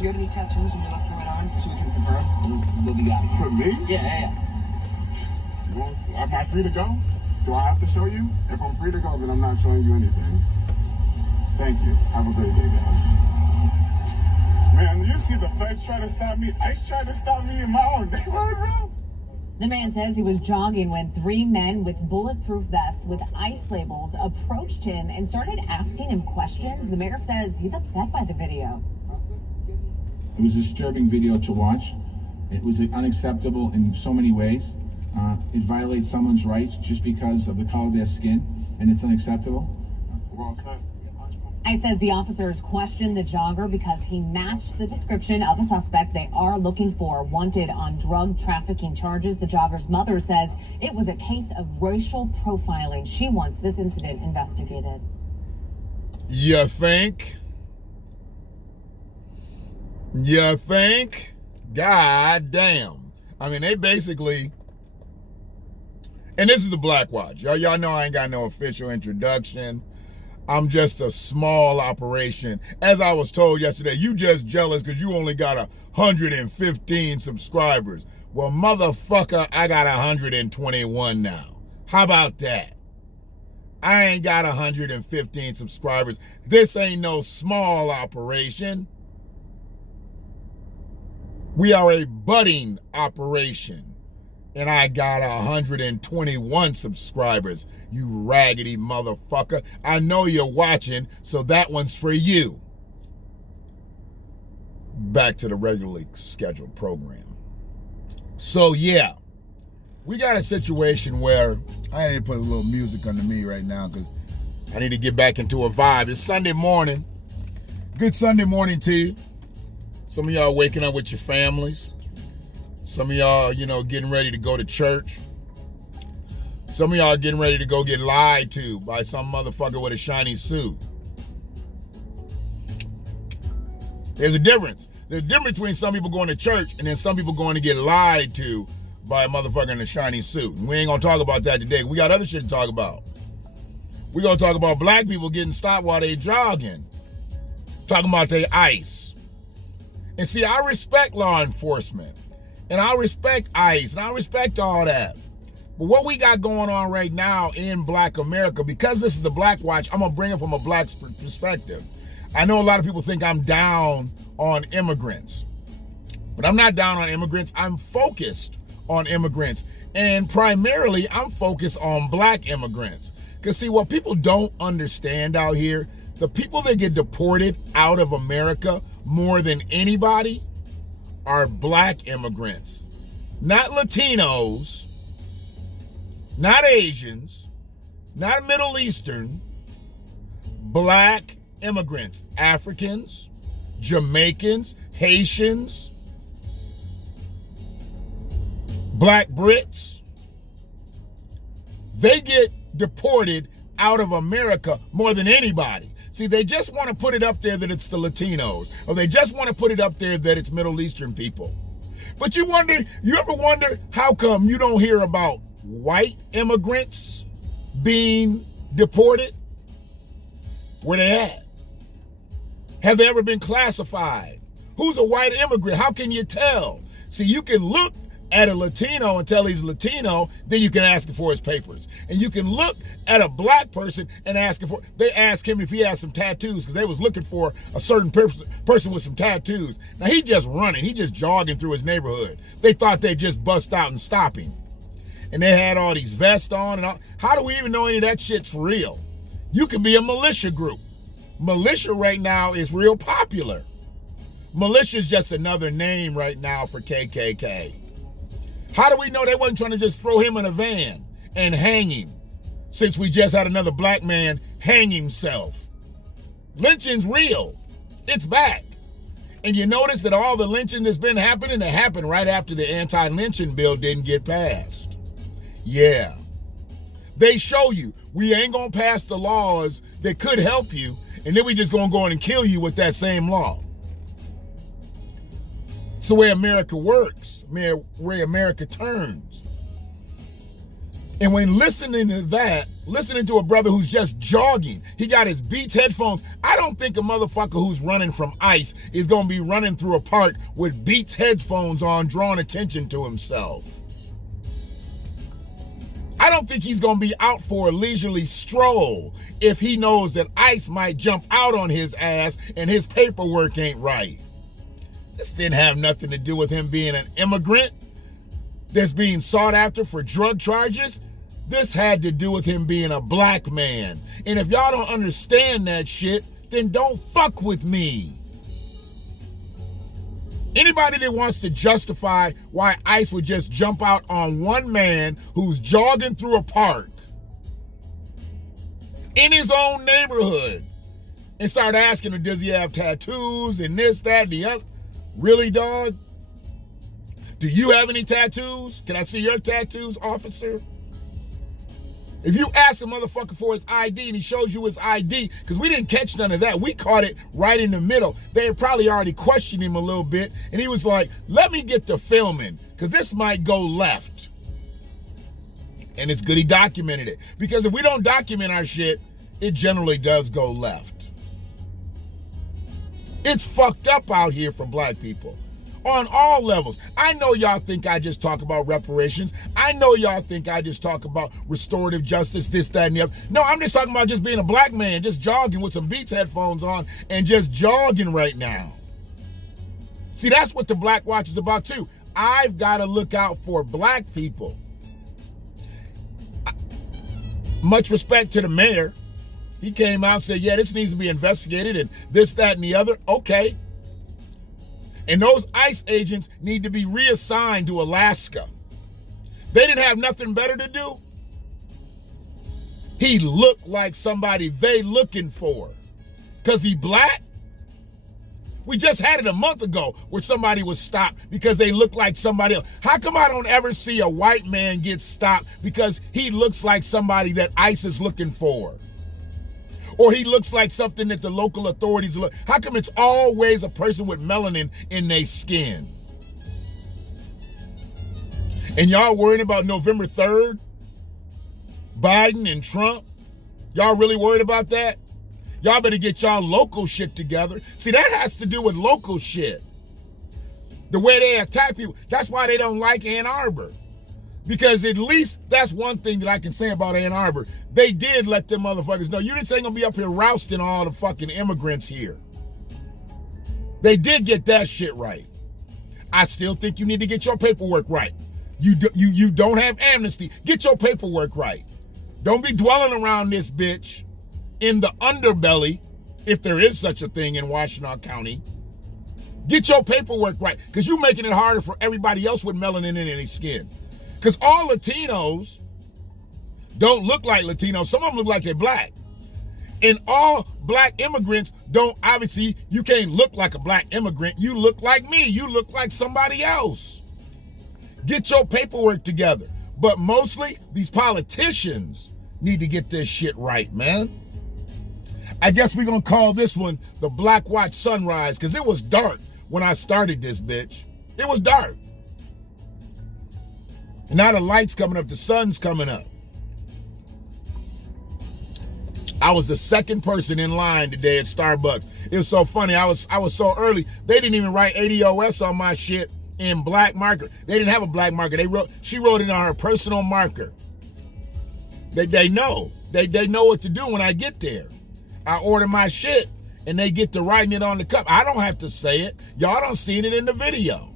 You have any tattoos on your left and right arm so we can confirm? What we got? For me? Yeah. Well, am I free to go? Do I have to show you? If I'm free to go, then I'm not showing you anything. Thank you. Have a great day, guys. Man, you see the feds trying to stop me? ICE tried to stop me in my own neighborhood, bro. The man says he was jogging when 3 men with bulletproof vests with ICE labels approached him and started asking him questions. The mayor says he's upset by the video. It was a disturbing video to watch. It was unacceptable in so many ways. It violates someone's rights just because of the color of their skin, and it's unacceptable. Well said. ICE says the officers questioned the jogger because he matched the description of a suspect they are looking for, wanted on drug trafficking charges. The jogger's mother says it was a case of racial profiling. She wants this incident investigated. You think? You think? God damn. I mean, they basically... And this is the BlackWatch. Y'all know I ain't got no official introduction. I'm just a small operation. As I was told yesterday, you just jealous because you only got 115 subscribers. Well, motherfucker, I got 121 now. How about that? I ain't got 115 subscribers. This ain't no small operation. We are a budding operation. And I got 121 subscribers, you raggedy motherfucker. I know you're watching, so that one's for you. Back to the regularly scheduled program. So yeah, we got a situation where I need to put a little music under me right now because I need to get back into a vibe. It's Sunday morning. Good Sunday morning to you. Some of y'all waking up with your families. Some of y'all, getting ready to go to church. Some of y'all getting ready to go get lied to by some motherfucker with a shiny suit. There's a difference. There's a difference between some people going to church and then some people going to get lied to by a motherfucker in a shiny suit. And we ain't gonna talk about that today. We got other shit to talk about. We're gonna talk about black people getting stopped while they jogging. Talking about their ICE. And see, I respect law enforcement. And I respect ICE, and I respect all that. But what we got going on right now in Black America, because this is the BlackWatch, I'm going to bring it from a black perspective. I know a lot of people think I'm down on immigrants. But I'm not down on immigrants. I'm focused on immigrants. And primarily, I'm focused on black immigrants. Because see, what people don't understand out here, the people that get deported out of America more than anybody are black immigrants, not Latinos, not Asians, not Middle Eastern, black immigrants, Africans, Jamaicans, Haitians, black Brits. They get deported out of America more than anybody. See, they just want to put it up there that it's the Latinos, or they just want to put it up there that it's Middle Eastern people. But you ever wonder how come you don't hear about white immigrants being deported? Where they at? Have they ever been classified? Who's a white immigrant? How can you tell? See, you can look at a Latino and tell he's Latino, then you can ask him for his papers. And you can look at a black person and ask him for, they ask him if he has some tattoos because they was looking for a certain person with some tattoos. Now he just running, he just jogging through his neighborhood. They thought they'd just bust out and stop him. And they had all these vests on and all. How do we even know any of that shit's real? You could be a militia group. Militia right now is real popular. Militia is just another name right now for KKK. How do we know they wasn't trying to just throw him in a van and hang him since we just had another black man hang himself? Lynching's real. It's back. And you notice that all the lynching that's been happening, it happened right after the anti-lynching bill didn't get passed. Yeah. They show you, we ain't going to pass the laws that could help you, and then we just going to go in and kill you with that same law. It's the way America works, the way America turns. And when listening to that, listening to a brother who's just jogging. He got his Beats headphones. I don't think a motherfucker who's running from ICE is going to be running through a park with Beats headphones on, drawing attention to himself. I don't think he's going to be out for a leisurely stroll if he knows that ICE might jump out on his ass and his paperwork ain't right. This didn't have nothing to do with him being an immigrant that's being sought after for drug charges. This had to do with him being a black man. And if y'all don't understand that shit, then don't fuck with me. Anybody that wants to justify why ICE would just jump out on one man who's jogging through a park in his own neighborhood and start asking him, does he have tattoos and this, that, and the other? Really, dog? Do you have any tattoos? Can I see your tattoos, officer? If you ask a motherfucker for his ID and he shows you his ID, because we didn't catch none of that. We caught it right in the middle. They had probably already questioned him a little bit. And he was like, let me get to filming, because this might go left. And it's good he documented it. Because if we don't document our shit, it generally does go left. It's fucked up out here for black people. On all levels. I know y'all think I just talk about reparations. I know y'all think I just talk about restorative justice, this, that, and the other. No, I'm just talking about just being a black man, just jogging with some Beats headphones on and just jogging right now. See, that's what the BlackWatch is about too. I've got to look out for black people. Much respect to the mayor. He came out and said, yeah, this needs to be investigated and this, that, and the other. Okay. And those ICE agents need to be reassigned to Alaska. They didn't have nothing better to do. He looked like somebody they looking for. Because he black? We just had it a month ago where somebody was stopped because they looked like somebody else. How come I don't ever see a white man get stopped because he looks like somebody that ICE is looking for? Or he looks like something that the local authorities look. How come it's always a person with melanin in their skin? And y'all worrying about November 3rd? Biden and Trump? Y'all really worried about that? Y'all better get y'all local shit together. See, that has to do with local shit. The way they attack people. That's why they don't like Ann Arbor. Because at least that's one thing that I can say about Ann Arbor. They did let them motherfuckers know, you just ain't gonna be up here rousting all the fucking immigrants here. They did get that shit right. I still think you need to get your paperwork right. You don't have amnesty. Get your paperwork right. Don't be dwelling around this bitch in the underbelly, if there is such a thing in Washtenaw County. Get your paperwork right, because you're making it harder for everybody else with melanin in their skin. Because all Latinos don't look like Latinos. Some of them look like they're black. And all black immigrants don't, obviously, you can't look like a black immigrant. You look like me. You look like somebody else. Get your paperwork together. But mostly, these politicians need to get this shit right, man. I guess we're going to call this one the BlackWatch Sunrise, because it was dark when I started this bitch. It was dark. And now the light's coming up, the sun's coming up. I was the second person in line today at Starbucks. It was so funny. I was so early. They didn't even write ADOS on my shit in black marker. They didn't have a black marker. She wrote it on her personal marker. They know. They know what to do when I get there. I order my shit and they get to writing it on the cup. I don't have to say it. Y'all don't see it in the video.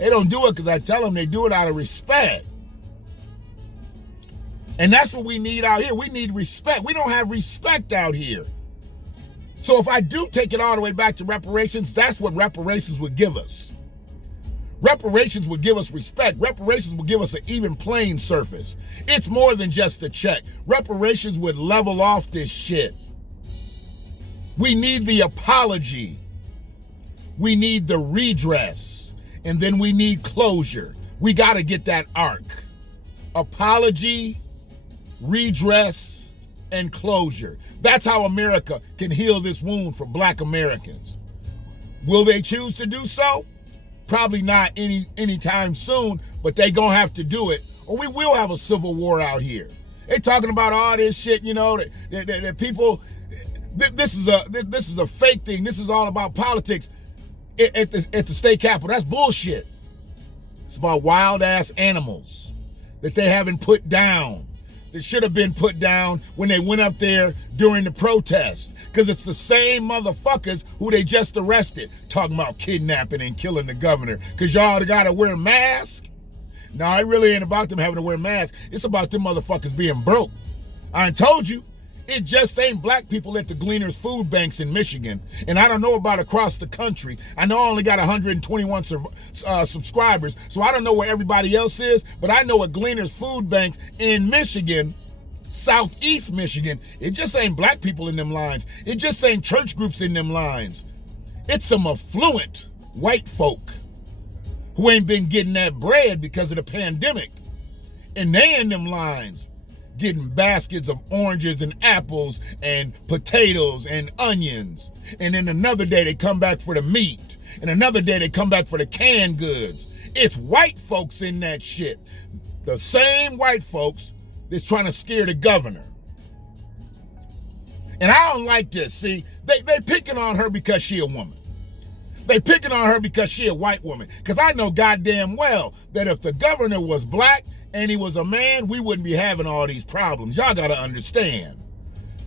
They don't do it because I tell them they do it out of respect. And that's what we need out here. We need respect. We don't have respect out here. So if I do take it all the way back to reparations, that's what reparations would give us. Reparations would give us respect. Reparations would give us an even playing surface. It's more than just a check. Reparations would level off this shit. We need the apology. We need the redress. And then we need closure. We got to get that arc. Apology, redress, and closure. That's how America can heal this wound for black Americans. Will they choose to do so? Probably not anytime soon, but they gonna have to do it, or we will have a civil war out here. They talking about all this shit, you know, that people, this is a fake thing. This is all about politics at the state capitol. That's bullshit. It's about wild ass animals that they haven't put down. That should have been put down when they went up there during the protest. Because it's the same motherfuckers who they just arrested talking about kidnapping and killing the governor. Because y'all gotta wear masks. No, it really ain't about them having to wear masks. It's about them motherfuckers being broke. I done told you, it just ain't black people at the Gleaners food banks in Michigan. And I don't know about across the country. I know I only got 121 subscribers, so I don't know where everybody else is, but I know at Gleaners food banks in Michigan, Southeast Michigan, it just ain't black people in them lines. It just ain't church groups in them lines. It's some affluent white folk who ain't been getting that bread because of the pandemic. And they in them lines getting baskets of oranges and apples and potatoes and onions. And then another day they come back for the meat. And another day they come back for the canned goods. It's white folks in that shit. The same white folks that's trying to scare the governor. And I don't like this. See, they picking on her because she a woman. They picking on her because she a white woman. Because I know goddamn well that if the governor was black and he was a man, we wouldn't be having all these problems. Y'all got to understand.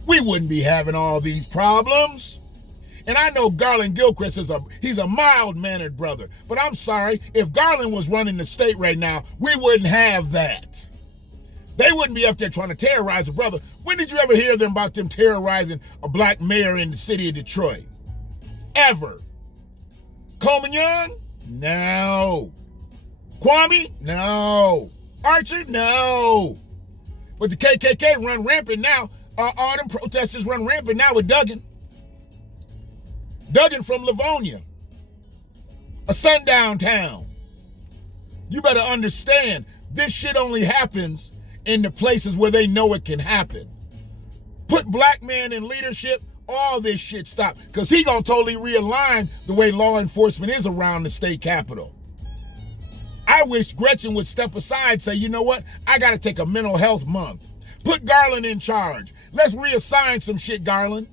We wouldn't be having all these problems. And I know Garland Gilchrist he's a mild-mannered brother. But I'm sorry, if Garland was running the state right now, we wouldn't have that. They wouldn't be up there trying to terrorize a brother. When did you ever hear them about them terrorizing a black mayor in the city of Detroit? Ever. Coleman Young? No. Kwame? No. Archer? No. But the KKK run rampant now. All them protesters run rampant now with Duggan. Duggan from Livonia. A sundown town. You better understand, this shit only happens in the places where they know it can happen. Put black men in leadership, all this shit stop. Because he gonna totally realign the way law enforcement is around the state capitol. I wish Gretchen would step aside and say, you know what? I gotta take a mental health month. Put Garland in charge. Let's reassign some shit, Garland.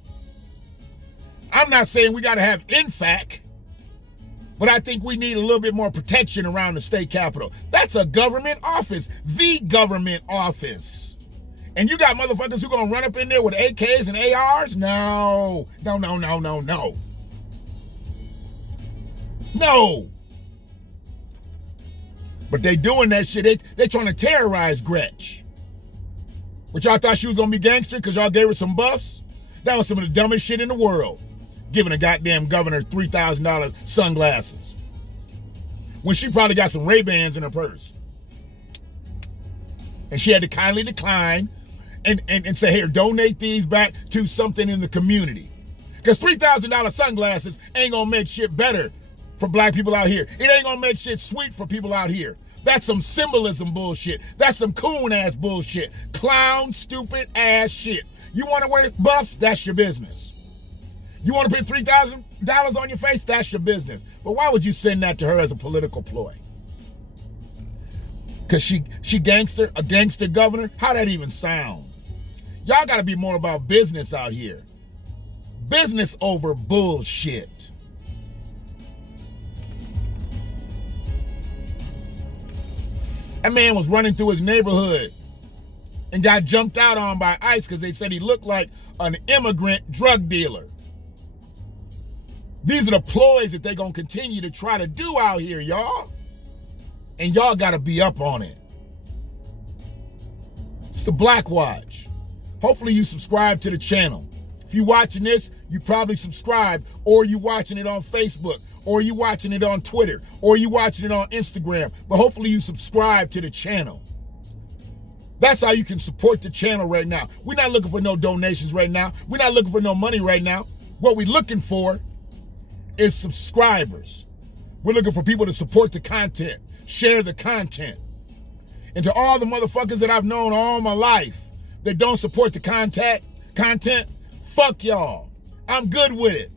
I'm not saying we gotta have INFAC, but I think we need a little bit more protection around the state capitol. That's a government office, the government office. And you got motherfuckers who gonna run up in there with AKs and ARs? No. But they doing that shit. They trying to terrorize Gretch. But y'all thought she was gonna be gangster because y'all gave her some buffs? That was some of the dumbest shit in the world. Giving a goddamn governor $3,000 sunglasses. When she probably got some Ray-Bans in her purse. And she had to kindly decline and say, here, donate these back to something in the community. Because $3,000 sunglasses ain't gonna make shit better for black people out here. It ain't gonna make shit sweet for people out here. That's some symbolism bullshit. That's some coon-ass bullshit. Clown, stupid ass shit. You wanna wear buffs? That's your business. You wanna put $3,000 on your face? That's your business. But why would you send that to her as a political ploy? Because she gangster, a gangster governor? How that even sound? Y'all gotta be more about business out here. Business over bullshit. That man was running through his neighborhood and got jumped out on by ICE because they said he looked like an immigrant drug dealer. These are the ploys that they're going to continue to try to do out here, y'all. And y'all got to be up on it. It's the BlackWatch. Hopefully you subscribe to the channel. If you're watching this, you probably subscribe, or you watching it on Facebook, or you watching it on Twitter, or you watching it on Instagram. But hopefully you subscribe to the channel. That's how you can support the channel right now. We're not looking for no donations right now. We're not looking for no money right now. What we're looking for is subscribers. We're looking for people to support the content, share the content. And to all the motherfuckers that I've known all my life that don't support the content, fuck y'all. I'm good with it.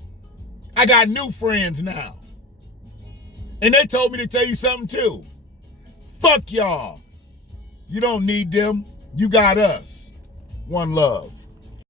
I got new friends now. And they told me to tell you something too. Fuck y'all. You don't need them. You got us. One love.